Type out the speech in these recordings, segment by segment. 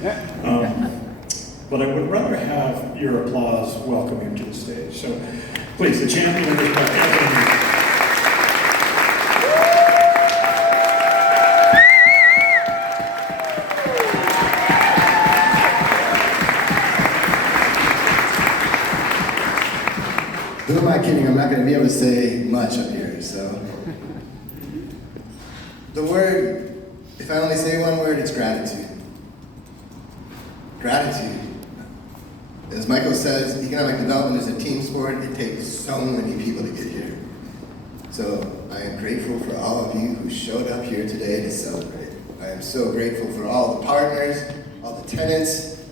But I would rather have your applause welcome him to the stage. So please, the champion of this podcast. Who am I kidding? I'm not going to be able to say much up here, so. The word, if I only say one word, it's gratitude. Gratitude. As Michael says, economic development is a team sport. It takes so many people to get here. So I am grateful for all of you who showed up here today to celebrate. I am so grateful for all the partners, all the tenants.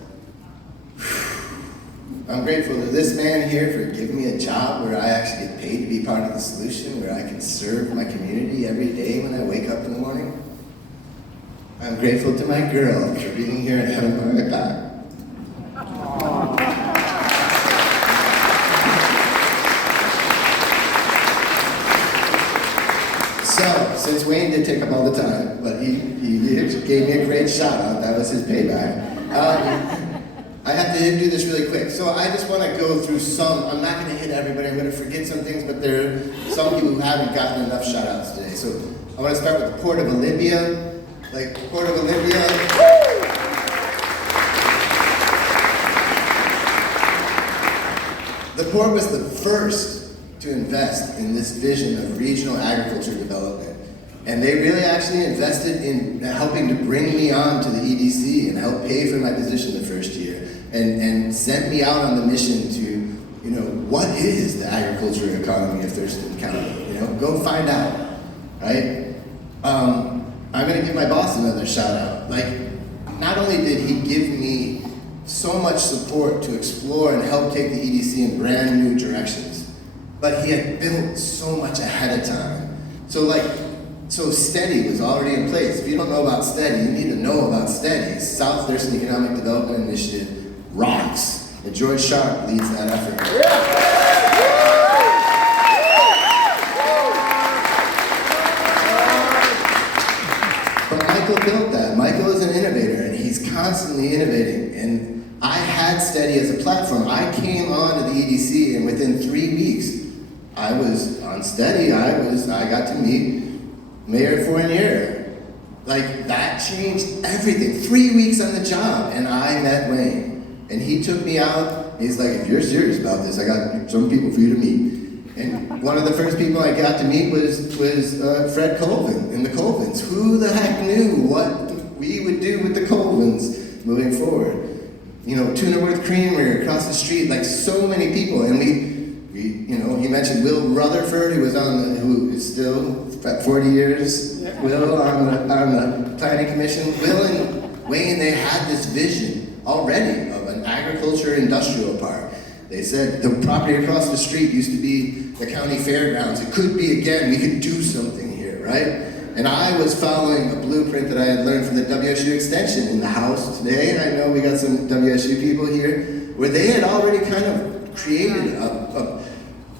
I'm grateful to this man here for giving me a job where I actually get paid to be part of the solution, where I can serve my community every day when I wake up in the morning. I'm grateful to my girl for being here and having my back. So, since Wayne did take up all the time, but he gave me a great shout out, that was his payback. I have to do this really quick. So I just want to go through some, I'm not going to hit everybody, I'm going to forget some things, but there are some people who haven't gotten enough shout outs today. So I want to start with the Port of Olympia. Port of Olympia. The Port was the first to invest in this vision of regional agriculture development. And they really actually invested in helping to bring me on to the EDC and help pay for my position the first year. And sent me out on the mission to, what is the agriculture economy of Thurston County? Go find out, right? I'm gonna give my boss another shout out. Not only did he give me so much support to explore and help take the EDC in brand new directions, but he had built so much ahead of time. So STEADY was already in place. If you don't know about STEADY, you need to know about STEADY. South Thurston Economic Development Initiative rocks. And George Sharp leads that effort. But Michael built that. Michael is an innovator, and he's constantly innovating. And I had STEADY as a platform. I came on to the EDC, and within 3 weeks, I was on STEADY. I got to meet Mayor Fournier. That changed everything. 3 weeks on the job, and I met Wayne. And he took me out. He's like, if you're serious about this, I got some people for you to meet. And one of the first people I got to meet was Fred Colvin and the Colvins. Who the heck knew what we would do with the Colvins moving forward? Tunerworth Creamery across the street, so many people. And he mentioned Will Rutherford, who is still at 40 years, Will on the planning commission. Will and Wayne, they had this vision already of an agriculture industrial park. They said the property across the street used to be the county fairgrounds. It could be again, we could do something here, right? And I was following a blueprint that I had learned from the WSU extension in the house today. And I know we got some WSU people here, where they had already kind of created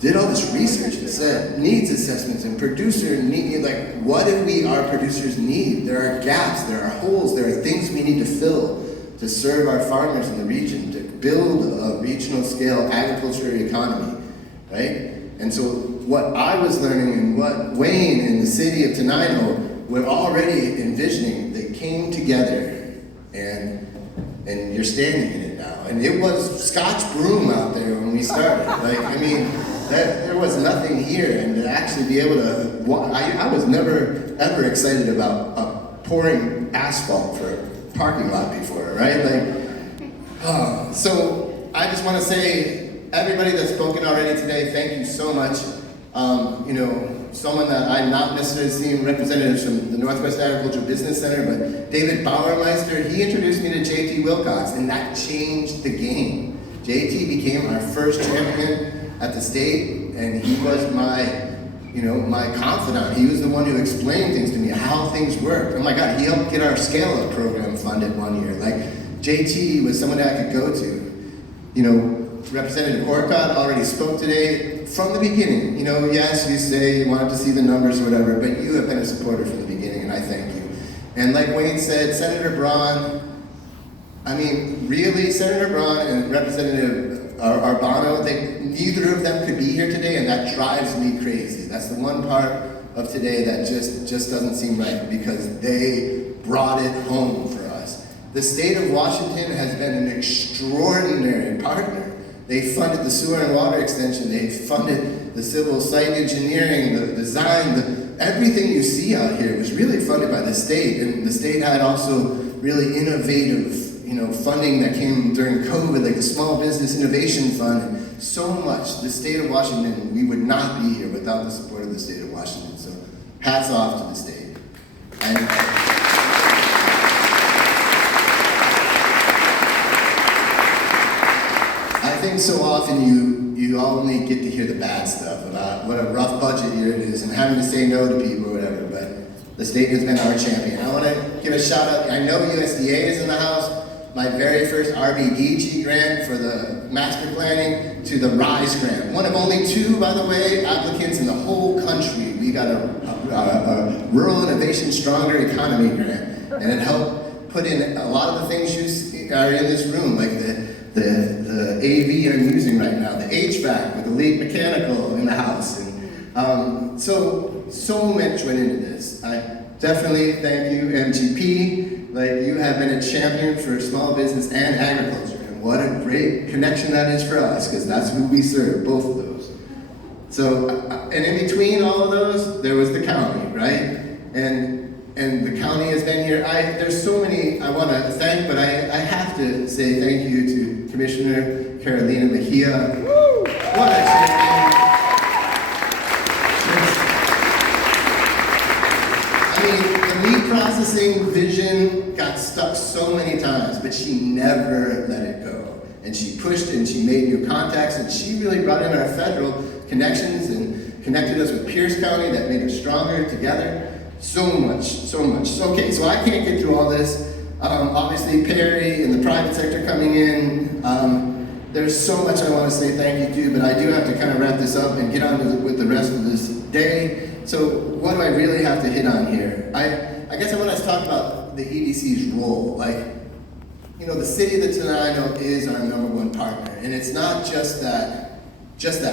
did all this research and said needs assessments and producer need, what do our producers need? There are gaps, there are holes, there are things we need to fill to serve our farmers in the region, to build a regional scale agriculture economy, right? And so what I was learning and what Wayne and the city of Tenino were already envisioning, they came together and you're standing in it now. And it was Scotch broom out there when we started. There was nothing here, and to actually be able to, I was never ever excited about pouring asphalt for a parking lot before, right? So I just want to say, everybody that's spoken already today, thank you so much. Someone that I'm not necessarily seeing representatives from the Northwest Agricultural Business Center, but David Bauermeister, he introduced me to JT Wilcox, and that changed the game. JT became our first champion at the state, and he was my confidant. He was the one who explained things to me, how things worked. Oh my God, he helped get our Scale Up program funded one year. JT was someone that I could go to. Representative Orcott already spoke today from the beginning. Yes, you say you wanted to see the numbers or whatever, but you have been a supporter from the beginning, and I thank you. And like Wayne said, Senator Braun, I mean, really, Senator Braun and Representative Arbano, neither of them could be here today, and that drives me crazy. That's the one part of today that just doesn't seem right, because they brought it home for us. The state of Washington has been an extraordinary partner. They funded the sewer and water extension, they funded the civil site engineering, the design, everything you see out here was really funded by the state, and the state had also really innovative funding that came during COVID, like the Small Business Innovation Fund, and so much. The state of Washington, we would not be here without the support of the state of Washington, so hats off to the state. And I think so often you only get to hear the bad stuff about what a rough budget year it is and having to say no to people or whatever, but the state has been our champion. I want to give a shout out, I know USDA is in the house, my very first RBDG grant for the master planning to the RISE grant. One of only 2, by the way, applicants in the whole country. We got a Rural Innovation Stronger Economy grant, and it helped put in a lot of the things you see are in this room, like the AV I'm using right now, the HVAC with the Elite Mechanical in the house. And so much went into this. I definitely thank you, MGP. Like, you have been a champion for small business and agriculture, and what a great connection that is for us, because that's who we serve, both of those. So, and in between all of those, there was the county, right? And the county has been here. There's so many I want to thank, but I have to say thank you to Commissioner Carolina Mejia. Woo! What a champion. I mean, the meat processing vision got stuck so many times, but she never let it go. And she pushed and she made new contacts, and she really brought in our federal connections and connected us with Pierce County that made us stronger together. So much. Okay, so I can't get through all this. Obviously, Perry and the private sector coming in. There's so much I want to say thank you to, but I do have to kind of wrap this up and get on with the rest of this day. So what do I really have to hit on here? I guess I want to talk about the EDC's role. Like, the city of Tenino is our #1 partner, and it's not just the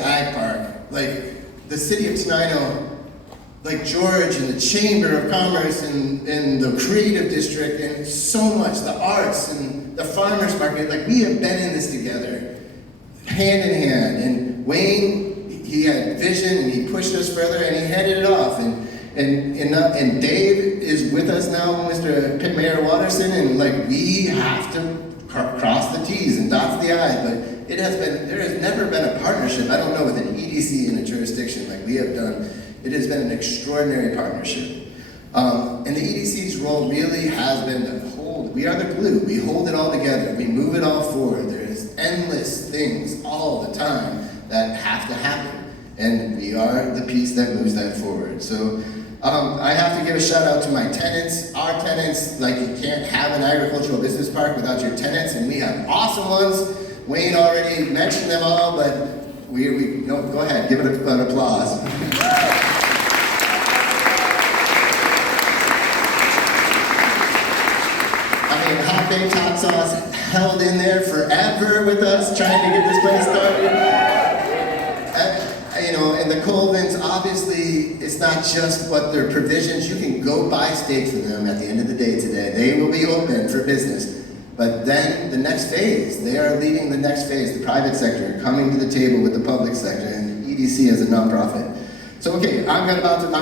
ag park. Like, the city of Tenino, like George and the Chamber of Commerce and the Creative District and so much, the arts and the farmers market, like, we have been in this together, hand in hand. And Wayne, he had vision and he pushed us further and he headed it off. And Dave is with us now, Mr. Mayor Watterson, and like, we have to cross the T's and dot the I's, but there has never been a partnership, I don't know, with an EDC in a jurisdiction like we have done. It has been an extraordinary partnership. And the EDC's role really has been to hold, we are the glue, we hold it all together, we move it all forward. There's endless things all the time that have to happen, and we are the piece that moves that forward. So I have to give a shout out to my tenants, our tenants. Like, you can't have an agricultural business park without your tenants, and we have awesome ones. Wayne already mentioned them all, but no, go ahead, give it an applause. I mean, Hot Baked Hot Sauce held in there forever with us, trying to get this place started. And the Colvins, obviously, it's not just what their provisions. You can go buy steak from them at the end of the day today. They will be open for business. But then the next phase, they are leading the next phase, the private sector, coming to the table with the public sector, and EDC as a nonprofit. So, okay, I'm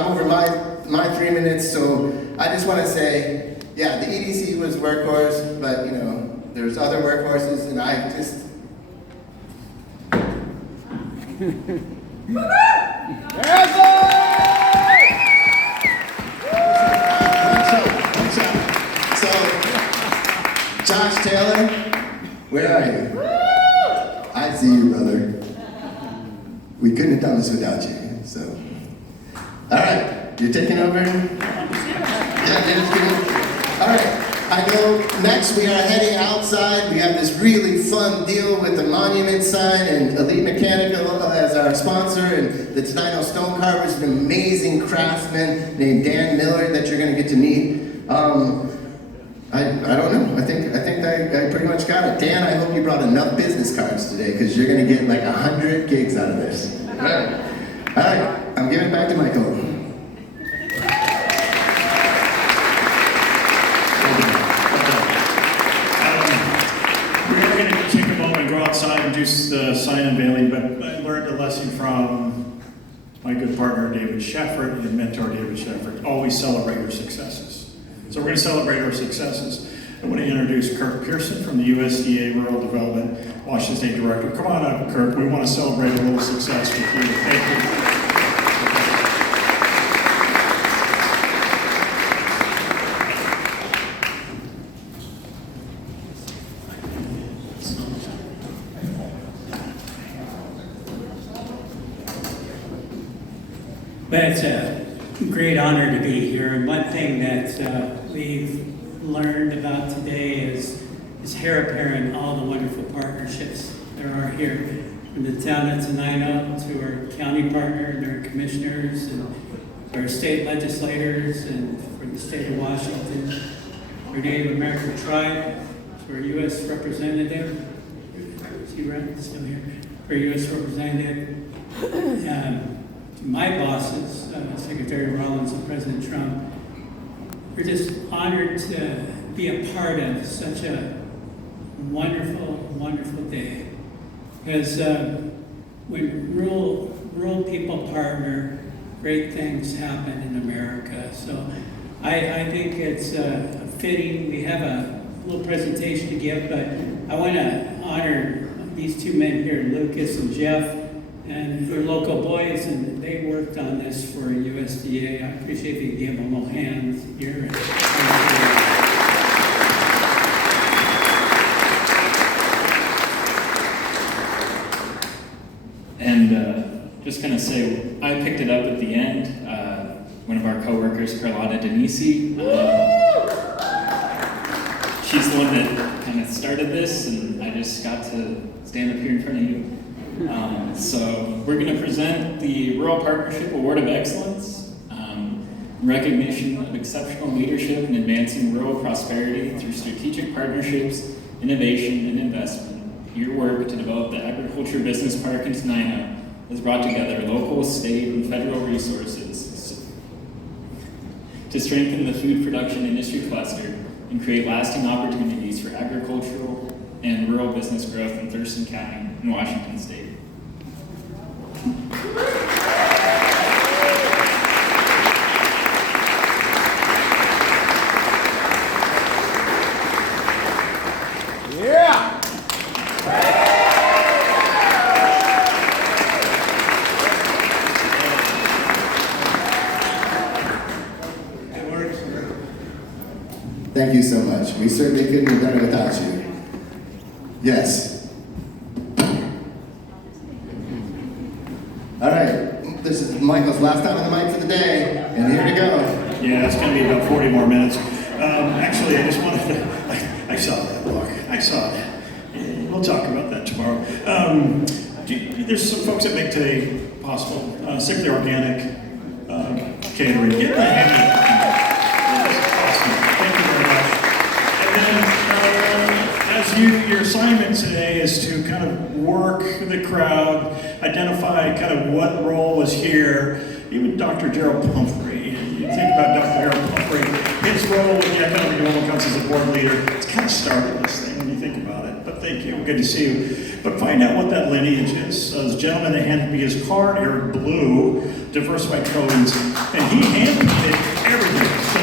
over my 3 minutes, so I just want to say, yeah, the EDC was workhorse, but, there's other workhorses, and I just... So, Josh Taylor, where are you? I see you, brother. We couldn't have done this without you, so. All right, you're taking over? Yeah, Dennis, good. All right. I know next we are heading outside. We have this really fun deal with the monument sign and Elite Mechanical as our sponsor, and the Tenino Stone Carver is an amazing craftsman named Dan Miller that you're going to get to meet. I don't know. I think I pretty pretty much got it. Dan, I hope you brought enough business cards today because you're going to get like 100 gigs out of this. All right, I'm giving it back to Michael. We're going to take a moment and go outside and do the sign unveiling, but I learned a lesson from my good partner David Shefford and mentor David Shefford. Always celebrate your successes. So we're going to celebrate our successes. I want to introduce Kirk Pearson from the USDA Rural Development, Washington State Director. Come on up, Kirk. We want to celebrate a little success with you. Thank you. But it's a great honor to be here. And one thing that we've learned about today is heir apparent all the wonderful partnerships there are here. From the town of Tenino to our county partner and our commissioners and our state legislators and for the state of Washington, our Native American tribe, to our U.S. representative, is he still here? Our U.S. representative, to my bosses, Secretary Rollins and President Trump. We're just honored to be a part of such a wonderful, wonderful day. Because when rural people partner, great things happen in America. So I think it's fitting. We have a little presentation to give, but I want to honor these two men here, Lucas and Jeff, and they're local boys, and they worked on this for USDA. I appreciate if you give them a little hand here. And just gonna say, I picked it up at the end. One of our coworkers, Carlotta Denisi, she's the one that kind of started this, and I just got to stand up here in front of you. So we're going to present the Rural Partnership Award of Excellence, in recognition of exceptional leadership in advancing rural prosperity through strategic partnerships, innovation, and investment. Your work to develop the Agriculture Business Park in Tenino has brought together local, state, and federal resources to strengthen the food production industry cluster and create lasting opportunities for agricultural and rural business growth in Thurston County in Washington State. Yeah! Thank you so much. We certainly couldn't have done it without you. Yes. All right. This is Michael's last time on the mic for the day, and here we go. Yeah, it's going to be about 40 more minutes. Actually, I just wanted to, I saw that look. I saw it. We'll talk about that tomorrow. There's some folks that make today possible. Simply Organic Catering. Get the hand. Your assignment today is to kind of work the crowd, identify kind of what role was here. Even Dr. Gerald Pumphrey, you think about Dr. Gerald Pumphrey, his role with the Economic Development Council as a board leader, it's kind of started this thing when you think about it. But thank you, good to see you. But find out what that lineage is. The gentleman that handed me his card, Eric Blue, Diversified Petroleums, and he handpicked everything. So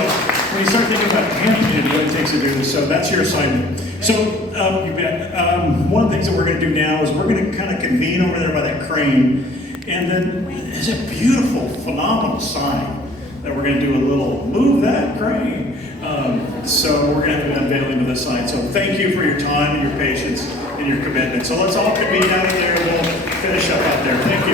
when you start thinking about handpicking, what it takes to do this, so that's your assignment. So, you bet. One of the things that we're going to do now is we're going to kind of convene over there by that crane, and then there's a beautiful, phenomenal sign that we're going to do a little move that crane. So we're going to have an unveiling of the sign. So thank you for your time and your patience and your commitment. So let's all convene out there, and we'll finish up out there. Thank you.